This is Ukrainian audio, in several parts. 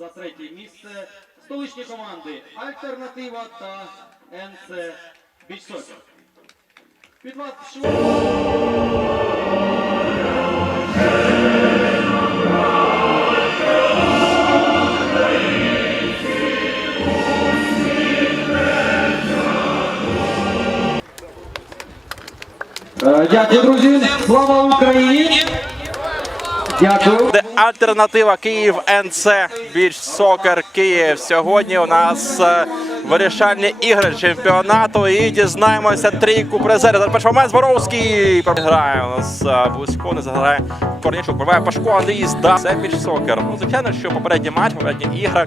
за третє місце столичні команди Альтернатива та НЦ Бічсокер. Від вас. Е, Дякую, друзі. Слава Україні! Дякую. Альтернатива Київ НЦ Біч Сокер Київ. Сьогодні у нас е, вирішальні ігри чемпіонату. І дізнаємося трійку призерів. Зараз перший момент Зборовський грає. У нас е, Бузько не заграє Корнічук. Пробиває Пашко Андрій. Це Біч Сокер. Ну, звичайно, що попередній матч, попередні ігри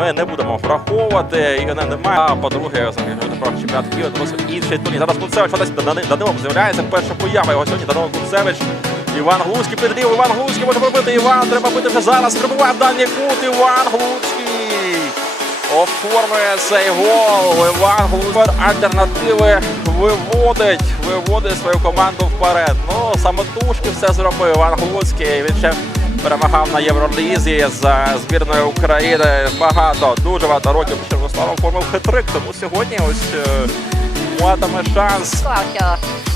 ми не будемо враховувати. І немає. А по-друге, про чемпіонат Києва, тому інший турнір. Зараз Кунцевич Данилов з'являється. Перша поява його сьогодні Данило Кунцевич. Іван Глузький підрів, Іван Глузький може пробити. Іван треба бити вже зараз. Прибуває в дальній кут. Іван Глузький оформує цей гол. Іван Глузький альтернативи виводить, виводить свою команду вперед. Ну, самотужки все зробив Іван Глузький. Він ще перемагав на Євролізі з збірною України багато, дуже багато років. Руслан оформив хитрик, тому сьогодні ось е, матиме шанс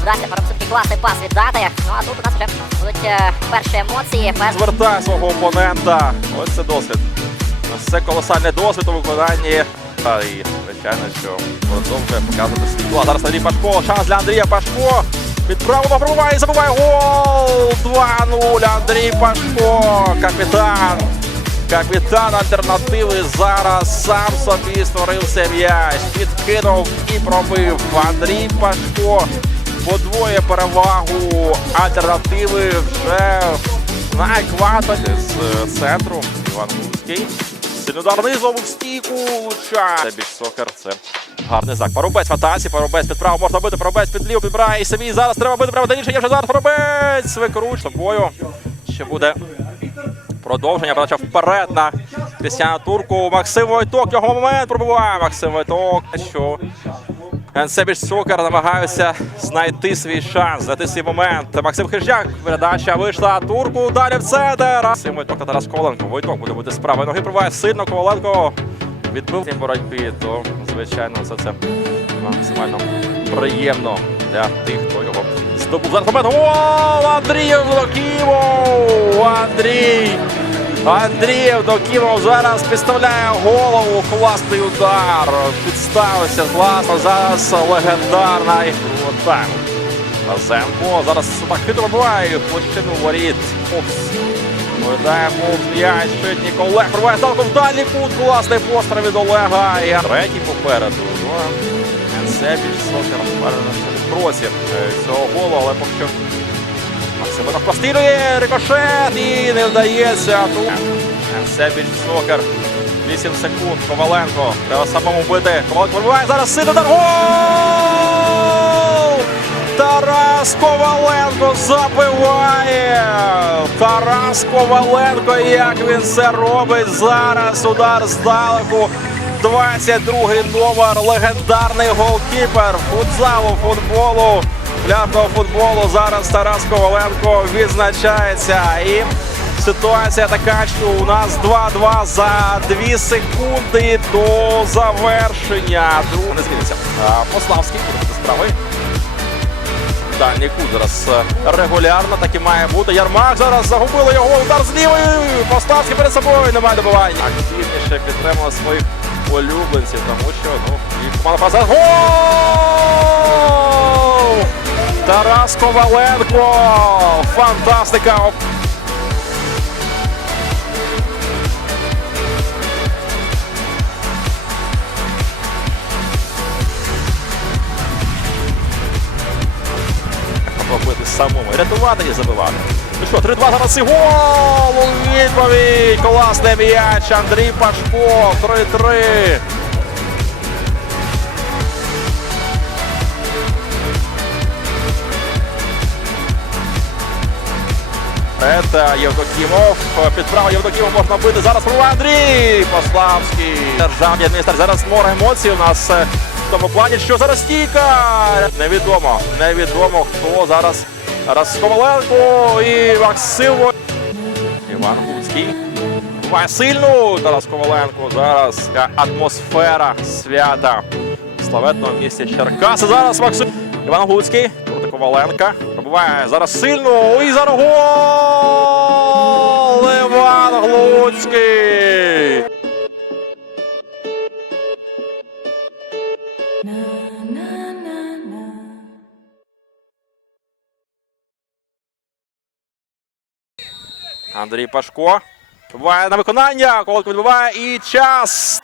вдасться все-таки класний пас віддати. Ну а тут у нас вже будуть е, перші емоції. Звертає свого опонента. Ось це досвід. Це колосальний досвід у виконанні. Та І, звичайно, що продовжує показувати свій клас. Зараз Андрій Пашко. Шанс для Андрія Пашко. Відправлено пробиває і забиває гол. 2-0. Андрій Пашко. Капітан. Капітан альтернативи зараз сам собі створив цей м'яч. Підкинув і пробив. Андрій Пашко подвоє перевагу альтернативи вже на екваторі з центру. Іван Гуцький. Сильний удар низом в стійку. Це більш сокер. Це гарний знак. Парубець в атаці. Парубець під право можна бити. Парубець під лів підбирає і самі. Зараз треба бити. Право дальніше. Є вже зараз Парубець. Викруч собою. Ще буде продовження. Передача вперед на Крістіана Турку. Максим Войток. Його момент пробиває. Максим Войток. Що Ансебіч Сокер намагаються знайти свій шанс, знайти свій момент. Максим Хижняк. Передача вийшла Турку. Далі в центр. Максим Войток та Тарас Коваленко. Войток буде бути з правої ноги. Пробиває сильно Коваленко. Відбив цій боротьбі, то звичайно все це максимально приємно для тих, хто його здобув. Зараз момент. Гол! Андрій Евдокімов! Андрій! Андрій Евдокімов зараз підставляє голову. Класний удар. Підставився класно. Зараз легендарний тайм. Лазенко. Зараз так хитро буває. Площину воріт. Опс. Виглядає повз м'яч. Шитнік Олег пробиває ставку в дальній кут. Класний постріл від Олега. І третій попереду. Це більш сокер впевнений тросі цього голу, але поки що Максименов прострілює рикошет і не вдається. Більш сокер. 8 секунд. Коваленко. Треба самому бити. Коваленко пробиває зараз сильно удар. Гол! Тарас Коваленко забиває. Тарас Коваленко, як він це робить зараз. Удар здалеку. 22-й номер. Легендарний голкіпер футзалу, футболу, пляжного футболу. Зараз Тарас Коваленко відзначається. І ситуація така, що у нас 2-2 за 2 секунди до завершення. Не зміниться. Пославський бути справи. Дальній кут зараз е, регулярно, так і має бути. Ярмак зараз загубили його удар з лівої. Поставський перед собою немає добивання. Активніше підтримали своїх улюбленців, тому що ну, фаза. Гол! Тарас Коваленко! Фантастика! робити самому. Рятувати і забивати. Ну що, 3-2 зараз і гол! У відповідь! Класний м'яч! Андрій Пашко! 3-3. Це Євдокімов. Під право Євдокімов можна бити. Зараз пробиває Андрій Пославський. Державний адміністратор. Зараз море емоцій у нас е, в тому плані, що зараз стійка. Невідомо. Невідомо, хто зараз. Зараз Коваленко і Максим. Іван Гуцький. Буває сильну Тарас Коваленко. Зараз атмосфера свята в славетному місті Черкаси. Зараз Максим Іван Гуцький проти Коваленка. Пробуває зараз сильно. І зараз гол! Іван Глуцький! Андрій Пашко. Вибиває на виконання. Колодко відбиває і час.